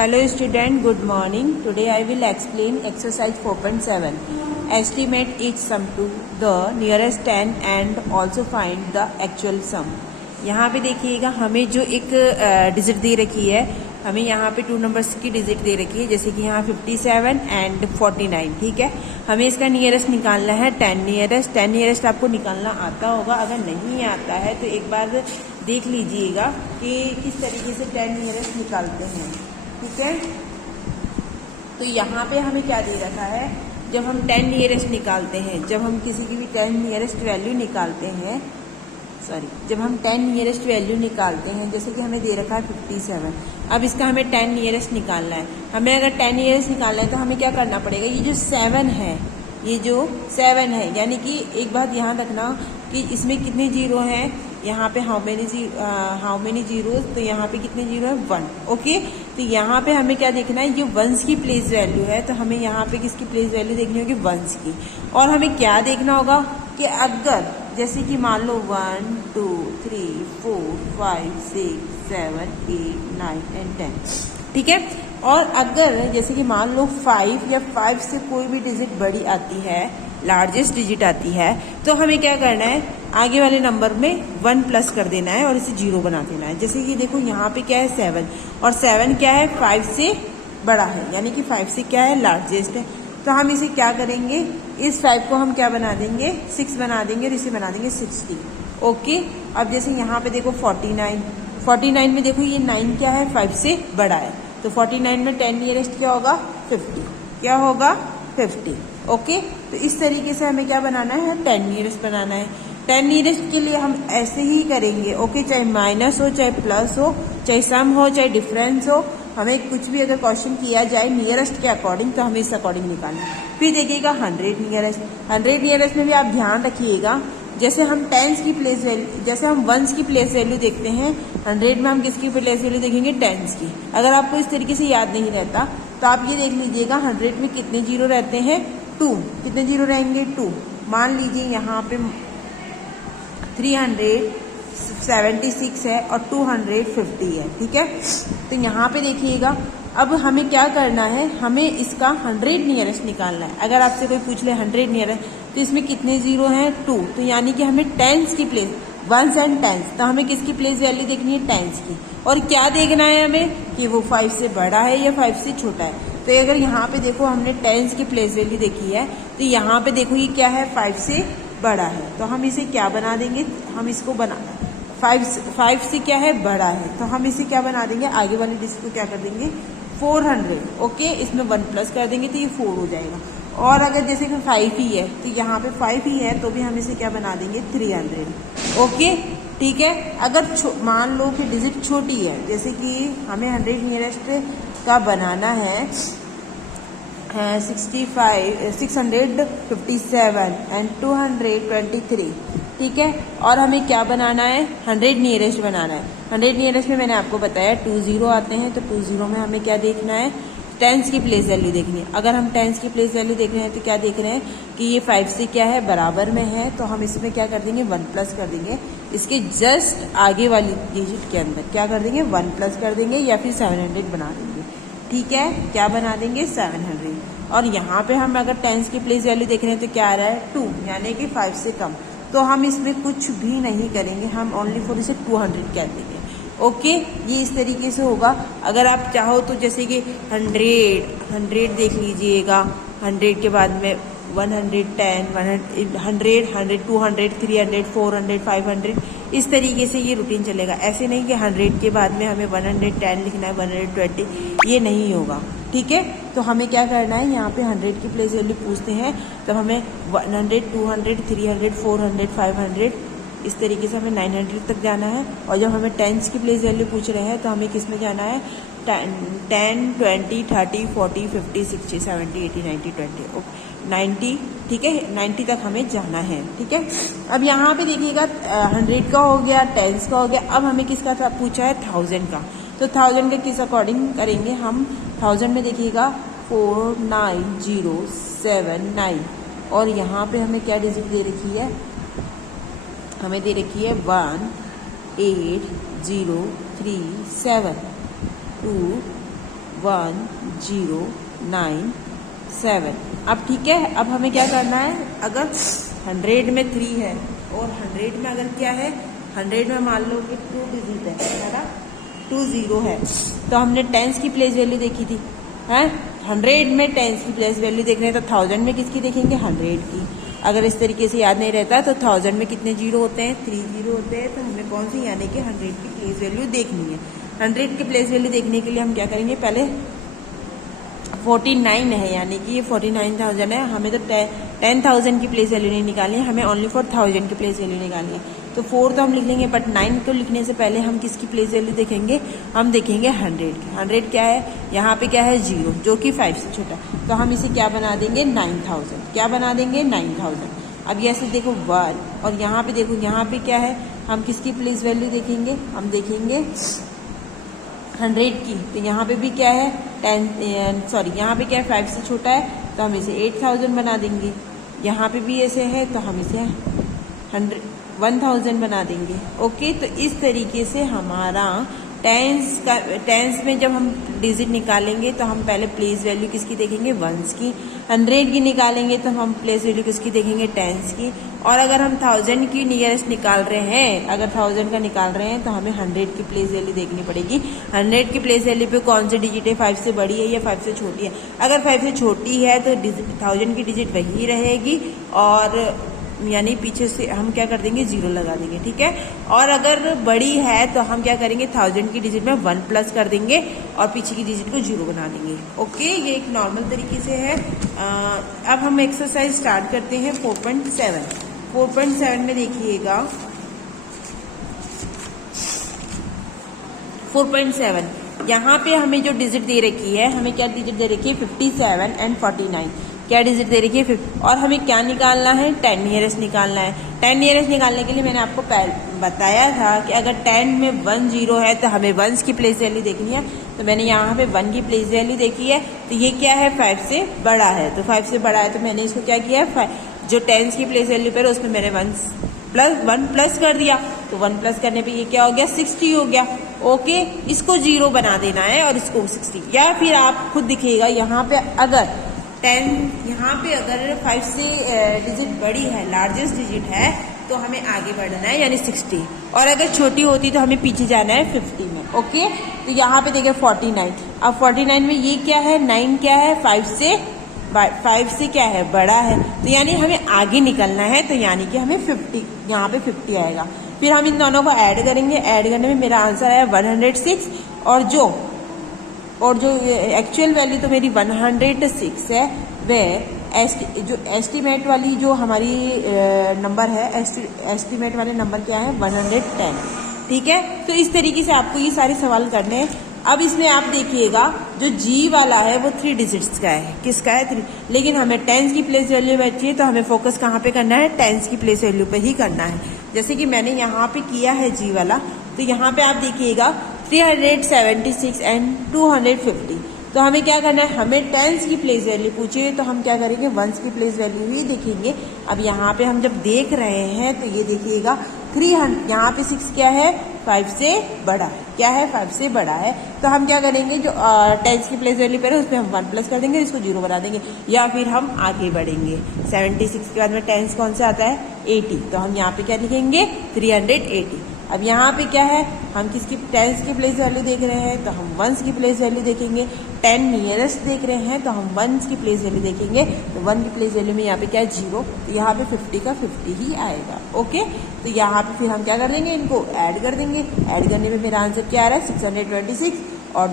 Hello student, good morning. Today I will explain exercise 4.7. Estimate each sum to the nearest 10 and also find the actual sum. यहाँ पे देखिएगा हमें जो एक digit दे रखी है, हमें यहाँ पे 2 नंबर्स की डिजिट दे रखी है, जैसे कि यहाँ 57 एंड 49. ठीक है, हमें इसका नियरेस्ट निकालना है 10 नियरेस्ट आपको निकालना आता होगा. अगर नहीं आता है तो एक बार देख लीजिएगा कि किस तरीके से 10 नियरेस्ट निकालते हैं. ठीक है, तो यहाँ पे हमें क्या दे रखा है, जब हम 10 नियरेस्ट निकालते हैं, जब हम किसी की भी 10 नियरेस्ट वैल्यू निकालते हैं, जब हम 10 नियरेस्ट वैल्यू निकालते हैं, जैसे कि हमें दे रखा है 57. अब इसका हमें 10 नियरेस्ट निकालना है. हमें अगर 10 नियरेस्ट निकालना है तो हमें क्या करना पड़ेगा, ये जो 7 है, यानी कि एक बात ध्यान रखना कि इसमें कितने जीरो हैं, यहाँ पे हाउ मेनी जीरो, तो यहाँ पे कितने जीरो है, 1. ओके, तो यहाँ पे हमें क्या देखना है, ये वंस की प्लेस वैल्यू है, तो हमें यहाँ पे किसकी प्लेस वैल्यू देखनी होगी, वंस की. और हमें क्या देखना होगा कि अगर जैसे कि मान लो 1 2 3 4 5 6 7 8 9 एंड 10. ठीक है, और अगर जैसे कि मान लो 5 या 5 से कोई भी डिजिट बड़ी आती है, लार्जेस्ट डिजिट आती है, तो हमें क्या करना है, आगे वाले नंबर में 1 प्लस कर देना है और इसे 0 बना देना है. जैसे कि देखो यहाँ पे क्या है 7, और 7 क्या है, 5 से बड़ा है, यानी कि 5 से क्या है, लार्जेस्ट है. तो हम इसे क्या करेंगे, इस 5 को हम क्या बना देंगे, 6 बना देंगे और इसे बना देंगे 60. ओके, अब जैसे यहाँ पे देखो 49 में देखो ये 9 क्या है, 5 से बड़ा है, तो 49 में 10 नियरेस्ट क्या होगा, 50. क्या होगा, 50. ओके, तो इस तरीके से हमें क्या बनाना है, 10 नियरेस्ट बनाना है. 10 नियरेस्ट के लिए हम ऐसे ही करेंगे. ओके, चाहे माइनस हो, चाहे प्लस हो, चाहे सम हो, चाहे डिफरेंस हो, हमें कुछ भी अगर क्वेश्चन किया जाए नियरेस्ट के अकॉर्डिंग, तो हमें इस अकॉर्डिंग निकालना है. फिर देखिएगा 100 नियरेस्ट में भी आप ध्यान रखिएगा, जैसे हम टेंस की प्लेस वैल्यू, जैसे हम वंस की प्लेस वैल्यू देखते हैं, 100 में हम किसकी प्लेस वैल्यू देखेंगे, टेंस की. अगर आपको इस तरीके से याद नहीं रहता तो आप ये देख लीजिएगा 100 में कितने जीरो रहते हैं, 2. कितने जीरो रहेंगे, 2. मान लीजिए यहाँ पे 376 है और 250 है. ठीक है, तो यहाँ पे देखिएगा अब हमें क्या करना है, हमें इसका 100 नियरेस्ट निकालना है. अगर आपसे कोई पूछ ले 100 नियरेस्ट, तो इसमें कितने जीरो हैं, 2. तो यानी कि हमें टेंस की प्लेस, वंस एंड टेंस, तो हमें किसकी प्लेस वैल्यू देखनी है, टेंस की. और क्या देखना है हमें कि वो 5 से बड़ा है या 5 से छोटा है. तो अगर यहाँ पे देखो हमने टेंस की प्लेस वैल्यू देखी है, तो यहाँ पे देखो ये क्या है, 5 से बड़ा है, तो हम इसे क्या बना देंगे, हम इसको बना 5 से क्या है, बड़ा है, तो हम इसे क्या बना देंगे, आगे वाले डिजिट को क्या कर देंगे, 400. ओके, इसमें 1 प्लस कर देंगे तो ये 4 हो जाएगा. और अगर जैसे कि 5 ही है, तो यहाँ पे 5 ही है, तो भी हम इसे क्या बना देंगे, 300. ओके, ठीक है. अगर मान लो कि डिजिट छोटी है, जैसे कि हमें 100 नियरेस्ट का बनाना है 657 एंड 223. ठीक है, और हमें क्या बनाना है, 100 नियरेस्ट बनाना है. 100 नियरेस्ट में मैंने आपको बताया 2 जीरो आते हैं, तो 2 जीरो में हमें क्या देखना है, टेंस की प्लेस वैल्यू देखनी है. अगर हम टेंस की प्लेस वैल्यू देख रहे हैं तो क्या देख रहे हैं कि ये 5 से क्या है, बराबर में है, तो हम इसमें क्या कर देंगे, 1 प्लस कर देंगे. इसके जस्ट आगे वाली डिजिट के अंदर क्या कर देंगे, 1 प्लस कर देंगे, या फिर 700 बना देंगे. ठीक है, क्या बना देंगे, 700. और यहाँ पे हम अगर टेंस की प्लेस वैल्यू देख रहे हैं तो क्या आ रहा है, 2, यानी कि 5 से कम, तो हम इसमें कुछ भी नहीं करेंगे, हम ओनली फॉर इसे 200 कह देंगे. ओके, ये इस तरीके से होगा. अगर आप चाहो तो जैसे कि 100 देख लीजिएगा, 100 के बाद में 110 100 200 300 400 500, इस तरीके से ये रूटीन चलेगा. ऐसे नहीं कि 100 के बाद में हमें 110 लिखना है, 120, ये नहीं होगा. ठीक है, तो हमें क्या करना है, यहाँ पे 100 की प्लेस वैल्यू पूछते हैं, तो हमें 100 200 300 400 500, इस तरीके से हमें 900 तक जाना है. और जब हमें टेंस की प्लेस वैल्यू पूछ रहे हैं, तो हमें किस में जाना है, 10 20 30 40 50 60 70 80 90 20 90. ठीक है, 90 तक हमें जाना है. ठीक है, अब यहाँ पे देखिएगा 100 का हो गया, टेंस का हो गया. अब हमें किसका था पूछा है, 1000 का. तो 1000 के किस अकॉर्डिंग करेंगे हम, 1000 में देखिएगा 49079, और यहाँ पे हमें क्या डिजिट दे रखी है, हमें दे रखी है 18037 2 1097। अब ठीक है, अब हमें क्या करना है, अगर 100 में 3 है और 100 में अगर क्या है, 100 में मान लो कि 2 डिजिट है ना, 20 है, तो हमने टेंस की प्लेस वैल्यू देखी थी है। 100 में टेंस की प्लेस वैल्यू देख रहे हैं तो 1000 में किसकी देखेंगे, 100 की। अगर इस तरीके से याद नहीं रहता तो 1000 में कितने जीरो होते हैं, 3 जीरो होते हैं। तो हमें कौन सी, यानी कि 100 की प्लेस वैल्यू देखनी है। 100 की प्लेस वैल्यू देखने के लिए हम क्या करेंगे, पहले 49 है, यानी कि ये 49,000 है। हमें तो 10,000 की प्लेस वैल्यू नहीं निकालनी है, हमें ओनली फॉर 1000 की प्लेस वैल्यू निकालनी है। तो 4 तो हम लिख लेंगे, बट 9 को लिखने से पहले हम किसकी प्लेस वैल्यू देखेंगे, हम देखेंगे 100 की। 100 क्या है, यहाँ पे क्या है, 0, जो कि 5 से छोटा। तो हम इसे क्या बना देंगे, 9000। क्या बना देंगे, 9000। अब ऐसे देखो 1, और यहाँ पे देखो, यहाँ पे क्या है, हम किसकी प्लेस वैल्यू देखेंगे, हम देखेंगे 100 की। तो यहाँ पे भी क्या है, यहाँ पे क्या है, 5 से छोटा है, तो हम इसे 8000 बना देंगे। यहाँ पे भी ऐसे है, तो हम इसे 1000 बना देंगे। ओके, तो इस तरीके से हमारा टेंस में जब हम डिजिट निकालेंगे तो हम पहले प्लेस वैल्यू किसकी देखेंगे, 1s की। 100 की निकालेंगे तो हम प्लेस वैल्यू किसकी देखेंगे, 10s की। और अगर हम 1000 की नियरेस्ट निकाल रहे हैं, अगर 1000 का निकाल रहे हैं, तो हमें 100 की प्लेस वैल्यू देखनी पड़ेगी। 100 की प्लेस वैल्यू पे कौन सी डिजिट है, 5 से बड़ी है या 5 से छोटी है। अगर 5 से छोटी है तो 1000 की डिजिट वही रहेगी, और यानी पीछे से हम क्या कर देंगे, 0 लगा देंगे। ठीक है, और अगर बड़ी है तो हम क्या करेंगे, 1000 की डिजिट में 1 प्लस कर देंगे और पीछे की डिजिट को 0 बना देंगे। ओके, ये एक नॉर्मल तरीके से है। अब हम एक्सरसाइज स्टार्ट करते हैं 4.7। 4.7 में देखिएगा, 4.7 यहाँ पे हमें जो डिजिट दे रखी है, हमें क्या डिजिट दे रखी है, 57 एंड 49। क्या डिजिट दे रखी है, और हमें क्या निकालना है, 10 नियरेस्ट निकालना है। 10 नियरेस्ट निकालने के लिए मैंने आपको बताया था कि अगर 10 में 1 0 है तो हमें 1s की प्लेस वैल्यू देखनी है। तो मैंने यहाँ पे 1 की प्लेस वैल्यू देखी है, तो ये क्या है, 5 से बड़ा है। तो 5 से बड़ा है तो मैंने इसको क्या किया, जो 10s की प्लेस वैल्यू पर उसमें मैंने 1 प्लस कर दिया। तो 1 प्लस करने पे ये क्या हो गया, 60 हो गया। ओके, इसको 0 बना देना है और इसको 60, या फिर आप खुद दिखेगा यहाँ पे अगर 10, यहाँ पे अगर 5 से डिजिट बड़ी है, लार्जेस्ट डिजिट है, तो हमें आगे बढ़ना है यानी 60, और अगर छोटी होती तो हमें पीछे जाना है 50 में। ओके, तो यहाँ पे देखिए 49। अब 49 में ये क्या है, 9 क्या है, 5 से क्या है, बड़ा है, तो यानी हमें आगे निकलना है। तो यानी कि हमें 50, यहाँ पे 50 आएगा। फिर हम इन दोनों को ऐड करेंगे, ऐड करने में मेरा आंसर है 106, और जो एक्चुअल वैल्यू तो मेरी 106 है, वह जो एस्टीमेट वाली जो हमारी नंबर है, एस्टीमेट वाले नंबर क्या है, 110। ठीक है, तो इस तरीके से आपको ये सारे सवाल करने हैं। अब इसमें आप देखिएगा जो जी वाला है वो 3 डिजिट्स का है, किसका है, 3। लेकिन हमें 10s की प्लेस वैल्यू बची है, तो हमें फोकस कहाँ पे करना है, 10s की प्लेस वैल्यू पे ही करना है। जैसे कि मैंने यहाँ पे किया है जी वाला, तो यहाँ पे आप देखिएगा 376 एंड 250। तो हमें क्या करना है, हमें 10s की प्लेस वैल्यू पूछी है, तो हम क्या करेंगे, 1s की प्लेस वैल्यू ही देखेंगे। अब यहाँ पे हम जब देख रहे हैं तो ये देखिएगा 300, यहाँ पे 6 क्या है, 5 से बड़ा है। क्या है, 5 से बड़ा है। तो हम क्या करेंगे, जो 10s की प्लेस वैल्यू पर है उसमें हम 1 प्लस कर देंगे, इसको 0 बना देंगे, या फिर हम आगे बढ़ेंगे। 76 के बाद में 10s कौन सा आता है, 80। तो हम यहाँ पे क्या लिखेंगे, 380। अब यहाँ पे क्या है, हम किसकी 10s की प्लेस वैल्यू देख रहे हैं, तो हम 1s की प्लेस वैल्यू देखेंगे। 10 नियरेस्ट देख रहे हैं तो हम 1s की प्लेस वैल्यू देखेंगे। तो 1 की प्लेस वैल्यू में यहाँ पे क्या है, 0। तो यहाँ पे 50 का 50 ही आएगा। ओके, तो यहाँ पे फिर हम क्या कर देंगे, इनको ऐड कर देंगे। ऐड करने में मेरा आंसर क्या आ रहा है, 626, और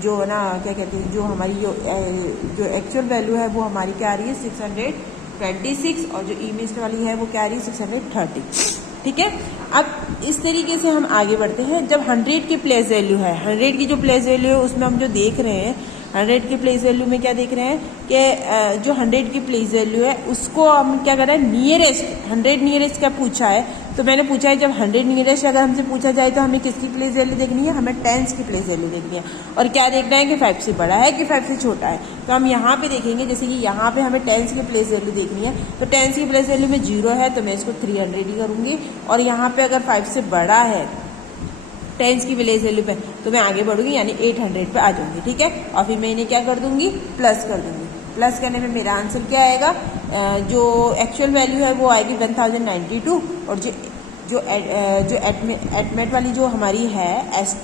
जो ना क्या कहते हैं, जो हमारी जो एक्चुअल वैल्यू है वो हमारी क्या आ रही है, 626, और जो इमेज वाली है वो क्या आ रही है, 630। ठीक है, अब इस तरीके से हम आगे बढ़ते हैं। जब 100 की प्लेस वैल्यू है, 100 की जो प्लेस वैल्यू है उसमें हम जो देख रहे हैं, 100 की प्लेस वैल्यू में क्या देख रहे हैं कि जो 100 की प्लेस वैल्यू है उसको हम क्या कर रहे हैं, नियरेस्ट 100 नियरेस्ट क्या पूछा है, तो मैंने पूछा है जब 100 नियरेस्ट अगर हमसे पूछा जाए तो हमें किसकी प्लेस वैल्यू देखनी है, हमें 10s की प्लेस वैल्यू देखनी है। और क्या देखना है कि 5 से बड़ा है कि 5 से छोटा है। तो हम यहाँ पे देखेंगे, जैसे कि यहाँ पे हमें 10s की प्लेस वैल्यू देखनी है, तो 10s की प्लेस वैल्यू में 0 है तो मैं इसको 300 ही करूँगी। और यहाँ पे अगर 5 से बड़ा है टेंस की प्लेस वैल्यू पे, तो मैं आगे बढ़ूंगी यानी 800 पे आ जाऊंगी, ठीक है। और फिर मैं इन्हें क्या कर दूंगी, प्लस कर दूंगी। प्लस करने में मेरा आंसर क्या आएगा, जो एक्चुअल वैल्यू है वो आएगी 1092, और जो एडमेट वाली जो हमारी है एस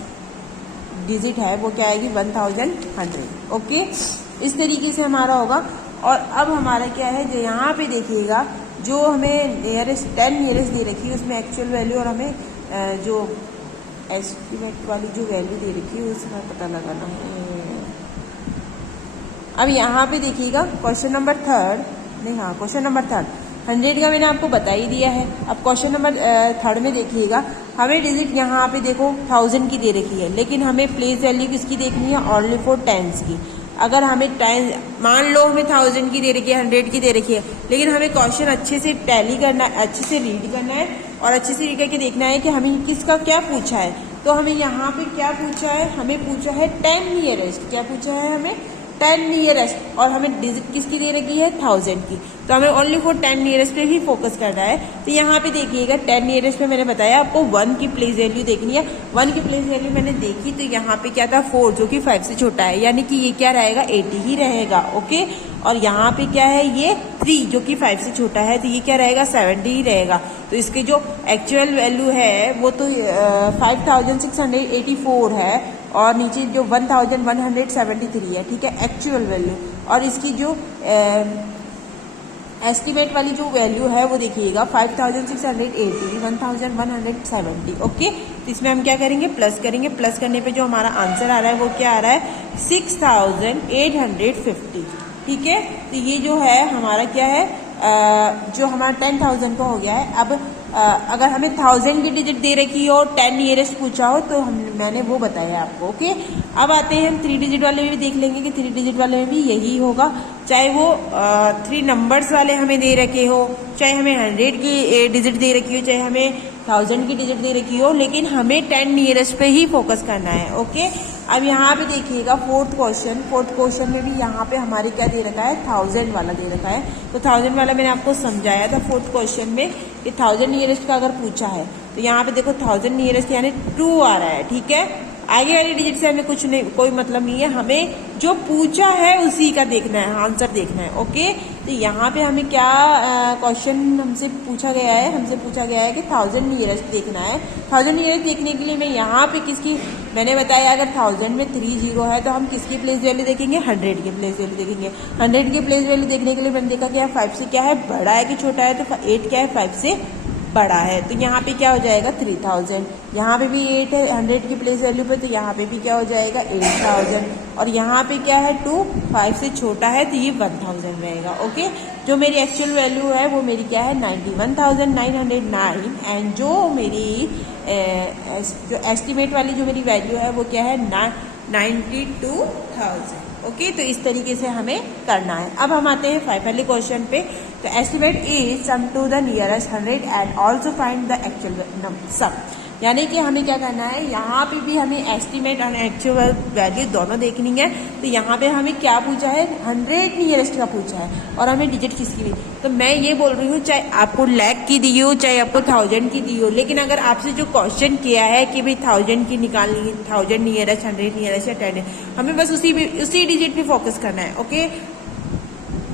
डिजिट है वो क्या आएगी 1100। ओके, इस तरीके से हमारा होगा। और अब हमारा क्या है, जो यहाँ पे देखिएगा जो हमें नियरेस्ट 10 नियरेस्ट दे रखी है उसमें एक्चुअल वैल्यू और हमें जो एस्टिमेट वाली जो वैल्यू दे रखी है उसका पता लगाना है। अब यहाँ पे देखिएगा क्वेश्चन नंबर 3 100 का मैंने आपको बता ही दिया है। अब क्वेश्चन नंबर 3 में देखिएगा, हमें डिजिट यहाँ पे देखो 1000 की दे रखी है, लेकिन हमें प्लेस वैल्यू किसकी देखनी है, ओनली फॉर टेंस की। अगर हमें टेंस, मान लो हमें 1000 की दे रखी है, 100 की दे रखी है, लेकिन हमें क्वेश्चन अच्छे से टैली करना है, अच्छे से रीड करना है और अच्छे से रीड करके देखना है कि हमें किसका क्या पूछा है। तो हमें यहाँ पे क्या पूछा है, हमें पूछा है 10 नियरेस्ट। क्या पूछा है हमें, 10 नियरेस्ट, और हमें डिजिट किसकी दे रखी है 1000 की। तो हमें ओनली फॉर 10 नियरेस्ट पे ही फोकस करना है। तो यहाँ पे देखिएगा 10 नियरेस्ट पे मैंने बताया आपको 1 की प्लेस वैल्यू देखनी है। 1 की प्लेस वैल्यू मैंने देखी तो यहाँ पे क्या था 4, जो कि 5 से छोटा है, यानी कि ये क्या रहेगा 80 ही रहेगा। ओके, और यहाँ पे क्या है ये 3, जो कि 5 से छोटा है, तो ये क्या रहेगा 70 ही रहेगा। तो इसके जो एक्चुअल वैल्यू है वो तो 5684 है, और नीचे जो 1173 है, ठीक है, एक्चुअल वैल्यू। और इसकी जो एस्टिमेट वाली जो वैल्यू है वो देखिएगा 5680 1170। ओके, तो इसमें हम क्या करेंगे, प्लस करेंगे। प्लस करने पे जो हमारा आंसर आ रहा है वो क्या आ रहा है 6850, ठीक है। तो ये जो है हमारा क्या है, जो हमारा 10,000 का हो गया है। अब अगर हमें 1000 की डिजिट दे रखी हो और 10 नियरेस्ट पूछा हो तो मैंने वो बताया आपको। ओके, अब आते हैं हम 3 डिजिट वाले में भी देख लेंगे कि 3 डिजिट वाले में भी यही होगा, चाहे वो 3 नंबर्स वाले हमें दे रखे हो, चाहे हमें 100 की डिजिट दे रखी हो, चाहे हमें 1000 की डिजिट दे रखी हो, लेकिन हमें 10 नियरेस्ट पे ही फोकस करना है। ओके, अब यहाँ पे देखिएगा फोर्थ क्वेश्चन में भी यहाँ पे हमारे क्या दे रखा है 1000 वाला दे रखा है। तो 1000 वाला मैंने आपको समझाया था फोर्थ क्वेश्चन में कि 1000 नियरेस्ट का अगर पूछा है तो यहाँ पे देखो 1000 नियरेस्ट यानी 2 आ रहा है, ठीक है। आगे वाली डिजिट से हमें कुछ नहीं, कोई मतलब नहीं है, हमें जो पूछा है उसी का देखना है, आंसर देखना है। ओके, तो यहाँ पे हमें क्या क्वेश्चन हमसे पूछा गया है, कि 1000 नियरेस्ट देखना है। 1000 नियरेस्ट देखने के लिए मैं यहाँ पे किसकी, मैंने बताया अगर 1000 में 3 0 है तो हम किसकी प्लेस वैल्यू देखेंगे, 100 की प्लेस वैल्यू देखेंगे। 100 की प्लेस वैल्यू देखने के लिए मैंने देखा कि 5 से क्या है बड़ा है कि छोटा है, तो 8 क्या है 5 से बड़ा है, तो यहाँ पे क्या हो जाएगा 3000। यहाँ पे भी 8 है 100 की प्लेस वैल्यू पे, तो यहाँ पे भी क्या हो जाएगा 8000। और यहाँ पे क्या है 2 5 से छोटा है तो ये 1000 रहेगा। ओके, जो मेरी एक्चुअल वैल्यू है वो मेरी क्या है 91,909, एंड जो मेरी जो एस्टिमेट वाली जो मेरी वैल्यू है वो क्या है 92,000। ओके, तो इस तरीके से हमें करना है। अब हम आते हैं फाइनली क्वेश्चन पे। तो estimate is sum to the nearest 100 and also find the actual sum, यानी कि हमें क्या करना है, यहाँ पे भी हमें एस्टिमेट और एक्चुअल वैल्यू दोनों देखनी है। तो यहाँ पे हमें क्या पूछा है 100 नियरेस्ट का पूछा है और हमें डिजिट किसकी दी। तो मैं ये बोल रही हूँ चाहे आपको लाख की दी हो चाहे आपको 1000 की दी हो, लेकिन अगर आपसे जो क्वेश्चन किया है कि भाई 1000 की निकालनी है, 1000 नियरेस्ट 100 नियरेस्ट या 10, हमें बस उसी डिजिट पे फोकस करना है। ओके,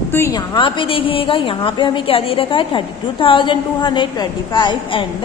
तो यहाँ पे देखिएगा, यहाँ पे हमें क्या दे रखा है 32,225 एंड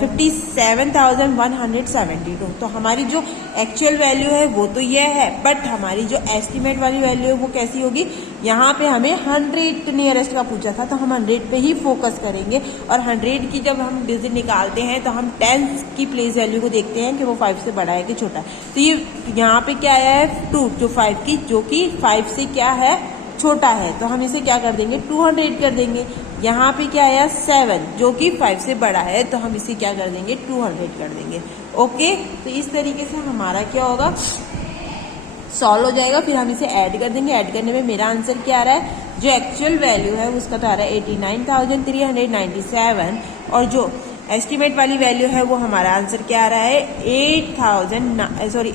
57,172। तो हमारी जो एक्चुअल वैल्यू है वो तो ये है, बट हमारी जो एस्टिमेट वाली वैल्यू है वो कैसी होगी, यहाँ पे हमें 100 नियरेस्ट का पूछा था तो हम 100 पे ही फोकस करेंगे। और 100 की जब हम डिजिट निकालते हैं तो हम 10 की प्लेस वैल्यू को देखते हैं कि वो 5 से बड़ा है कि छोटा है। तो ये यहाँ पे क्या आया है 2 जो 5 की, जो कि 5 से क्या है छोटा है, तो हम इसे क्या कर देंगे 200 कर देंगे। यहाँ पे क्या आया 7 जो कि 5 से बड़ा है, तो हम इसे क्या कर देंगे 200 कर देंगे। ओके, तो इस तरीके से हमारा क्या होगा सॉल्व हो जाएगा। फिर हम इसे ऐड कर देंगे। ऐड करने में मेरा आंसर क्या आ रहा है, जो एक्चुअल वैल्यू है उसका तो आ रहा है 89,397, और जो एस्टिमेट वाली वैल्यू है वो हमारा आंसर क्या आ रहा है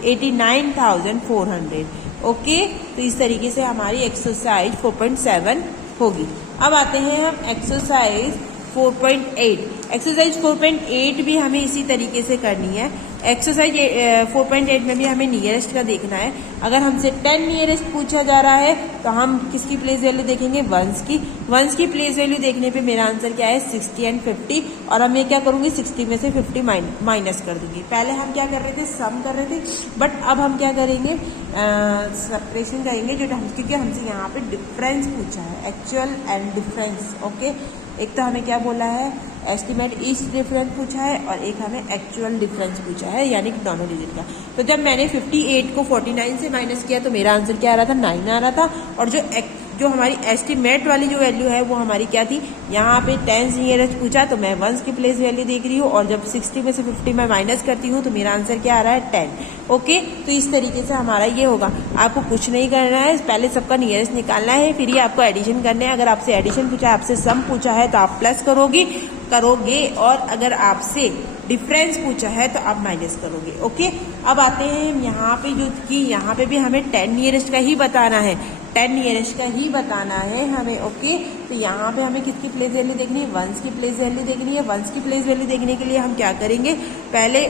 89,400। ओके, तो इस तरीके से हमारी एक्सरसाइज 4.7 होगी। अब आते हैं हम एक्सरसाइज 4.8। एक्सरसाइज 4.8 भी हमें इसी तरीके से करनी है। एक्सरसाइज 4.8 में भी हमें नियरेस्ट का देखना है। अगर हमसे 10 नियरेस्ट पूछा जा रहा है तो हम किसकी प्लेस वैल्यू देखेंगे, वंस की प्लेस वैल्यू देखने पे मेरा आंसर क्या है 60 एंड 50, और अब मैं क्या करूंगी 60 में से 50 माइनस कर दूंगी। पहले हम क्या कर रहे थे, सम कर रहे थे, बट अब हम क्या करेंगे, सेपरेशन करेंगे, जो क्योंकि हमसे यहाँ पे डिफरेंस पूछा है, एक्चुअल एंड डिफरेंस। ओके, एक तो हमें क्या बोला है, एस्टिमेट ईच डिफरेंस पूछा है, और एक हमें एक्चुअल डिफरेंस पूछा है, यानी कि दोनों डिजिट का। तो जब मैंने 58 को 49 से माइनस किया तो मेरा आंसर क्या आ रहा था, 9 आ रहा था। और जो हमारी एस्टिमेट वाली जो वैल्यू है वो हमारी क्या थी, यहाँ पे 10 नियरेस्ट पूछा तो मैं वंस की प्लेस वैल्यू देख रही हूँ, और जब 60 में से 50 में माइनस करती हूँ तो मेरा आंसर क्या आ रहा है 10। ओके, तो इस तरीके से हमारा ये होगा। आपको कुछ नहीं करना है, पहले सबका नियरेस्ट निकालना है, फिर ही आपको एडिशन करना है। अगर आपसे एडिशन पूछा है, आपसे सम पूछा है तो आप प्लस करोगे, और अगर आपसे डिफरेंस पूछा है तो आप माइनस करोगे। ओके, अब आते हैं यहाँ पे, जो कि यहाँ पे भी हमें 10 नियरेस्ट का ही बताना है, 10 नियरेस्ट का ही बताना है हमें। ओके, तो यहाँ पे हमें किसकी प्लेस वैल्यू देखनी है, वंस की प्लेस वैल्यू देखनी है। वंस की प्लेस वैल्यू देखने के लिए हम क्या करेंगे, पहले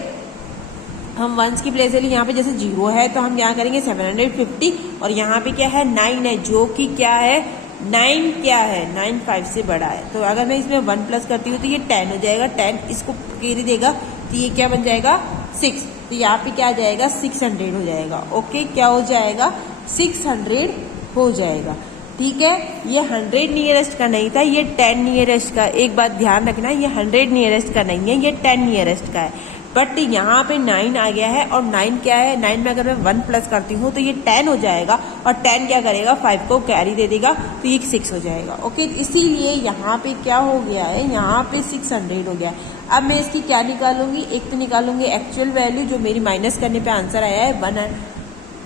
हम वंस की प्लेस वैल्यू यहाँ पे जैसे 0 है तो हम क्या करेंगे 750, और यहाँ पे क्या है 9 है, जो कि क्या है 9 क्या है, 9 5 से बड़ा है। तो अगर मैं इसमें 1 प्लस करती हूँ तो ये 10 हो जाएगा, 10 इसको कैरी देगा तो ये क्या बन जाएगा 6, तो यहाँ पे क्या आ जाएगा 600 हो जाएगा। ओके, क्या हो जाएगा 600 हो जाएगा। ठीक है, ये 100 नियरेस्ट का नहीं था, ये 10 नियरेस्ट का। एक बात ध्यान रखना, ये 100 नियरेस्ट का नहीं है, ये 10 नियरेस्ट का है। बट यहाँ पे 9 आ गया है, और 9 क्या है, 9 में अगर मैं 1 प्लस करती हूँ तो ये 10 हो जाएगा, और 10 क्या करेगा 5 को कैरी दे देगा तो ये 6 हो जाएगा। ओके, इसीलिए यहाँ पे क्या हो गया है, यहाँ पे 600 हो गया। अब मैं इसकी क्या निकालूंगी, एक तो निकालूंगी एक्चुअल वैल्यू जो मेरी माइनस करने पे आंसर आया है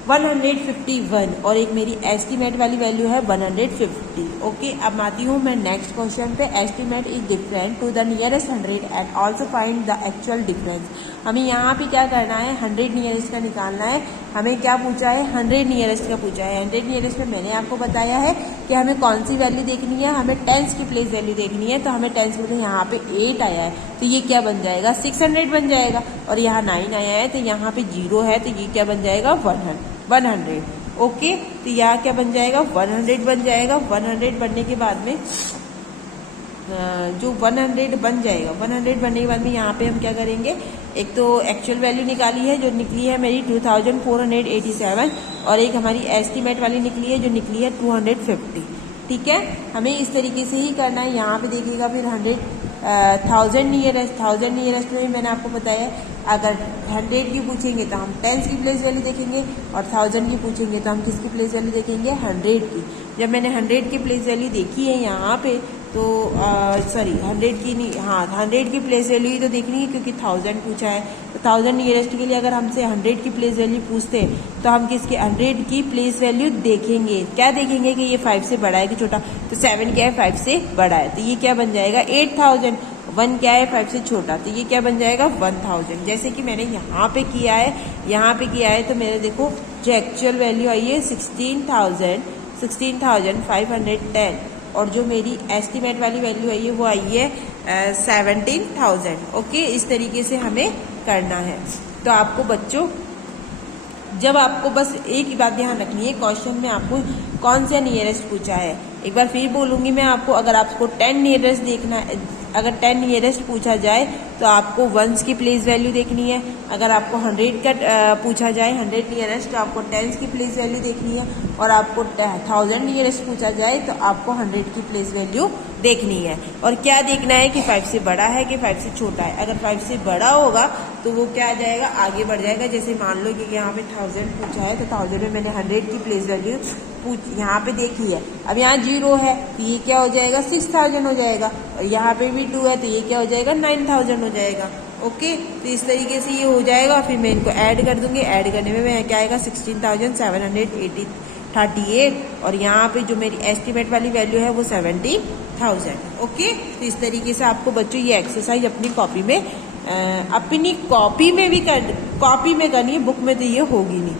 151, और एक मेरी एस्टिमेट वाली वैल्यू है 150। ओके, अब आती हूँ मैं नेक्स्ट क्वेश्चन पे। Estimate is different to the nearest 100 and also find the actual difference. हमें यहाँ पे क्या करना है, 100 नियरेस्ट का निकालना है। हमें क्या पूछा है, 100 नियरेस्ट का पूछा है। 100 नियरेस्ट में मैंने आपको बताया है कि हमें कौन सी वैल्यू देखनी है, हमें टेंस की प्लेस वैल्यू देखनी है। तो हमें टेंस में यहाँ पे 8 आया है तो ये क्या बन जाएगा 600 बन जाएगा, और यहाँ 9 आया है तो यहाँ पे 0 है तो ये क्या बन जाएगा 100। ओके, तो यहाँ क्या बन जाएगा 100 बन जाएगा। 100 बनने के बाद में जो 100 बन जाएगा, 100 बनने के बाद में यहाँ पे हम क्या करेंगे, एक तो एक्चुअल वैल्यू निकाली है जो निकली है मेरी 2487, और एक हमारी एस्टीमेट वाली निकली है जो निकली है 250। ठीक है, हमें इस तरीके से ही करना है। यहाँ पे देखिएगा फिर 1000 नियरेस्ट में मैंने आपको बताया अगर 100 की पूछेंगे तो हम टेंस की प्लेस वैल्यू देखेंगे, और 1000 की पूछेंगे तो हम किसकी प्लेस वैल्यू देखेंगे 100 की। जब मैंने 100 की प्लेस वैल्यू देखी है यहाँ पे तो 100 की नहीं, हाँ 100 की प्लेस वैल्यू ही तो देखनी है क्योंकि 1000 पूछा है। तो 1000 नियरेस्ट के लिए अगर हमसे 100 की प्लेस वैल्यू पूछते हैं तो हम किसके 100 की प्लेस वैल्यू देखेंगे, क्या देखेंगे कि ये 5 से बड़ा है कि छोटा। तो 7 क्या है 5 से बड़ा है तो ये क्या बन जाएगा 8000। 1 क्या है 5 से छोटा तो ये क्या बन जाएगा 1000। जैसे कि मैंने यहाँ पे किया है तो मेरे देखो जो एक्चुअल वैल्यू आई है 16,510, और जो मेरी एस्टीमेट वाली वैल्यू आई है वो आई है 17,000। ओके, इस तरीके से हमें करना है। तो आपको बच्चों जब आपको बस एक ही बात ध्यान रखनी है, क्वेश्चन में आपको कौन सा नियरेस्ट पूछा है। एक बार फिर बोलूंगी मैं आपको, अगर आपको 10 नियरेस्ट देखना है, अगर 10 नियरेस्ट पूछा जाए तो आपको वंस की प्लेस वैल्यू देखनी है। अगर आपको 100 का पूछा जाए 100 नियरेस्ट तो आपको टेंस की प्लेस वैल्यू देखनी है, और आपको 1000 नियरेस्ट पूछा जाए तो आपको 100 की प्लेस वैल्यू देखनी है। और क्या देखना है कि 5 से बड़ा है कि 5 से छोटा है। अगर 5 से बड़ा होगा तो वो क्या आ जाएगा, आगे बढ़ जाएगा। जैसे मान लो कि यहाँ पे 1000 पूछा है तो 1000 में मैंने 100 की प्लेस वैल्यू यहाँ पे देखी है। अब यहाँ 0 है तो ये क्या हो जाएगा 6000 हो जाएगा, और यहाँ पे भी 2 है तो ये क्या हो जाएगा 9000 हो जाएगा। ओके, तो इस तरीके से ये हो जाएगा। फिर मैं इनको ऐड कर दूंगी, ऐड करने में मैं क्या आएगा 16,738, और यहाँ पे जो मेरी एस्टीमेट वाली वैल्यू है वो 17,000। ओके, तो इस तरीके से आपको बच्चों ये एक्सरसाइज अपनी कॉपी में भी कॉपी में करनी है, बुक में तो ये होगी नहीं।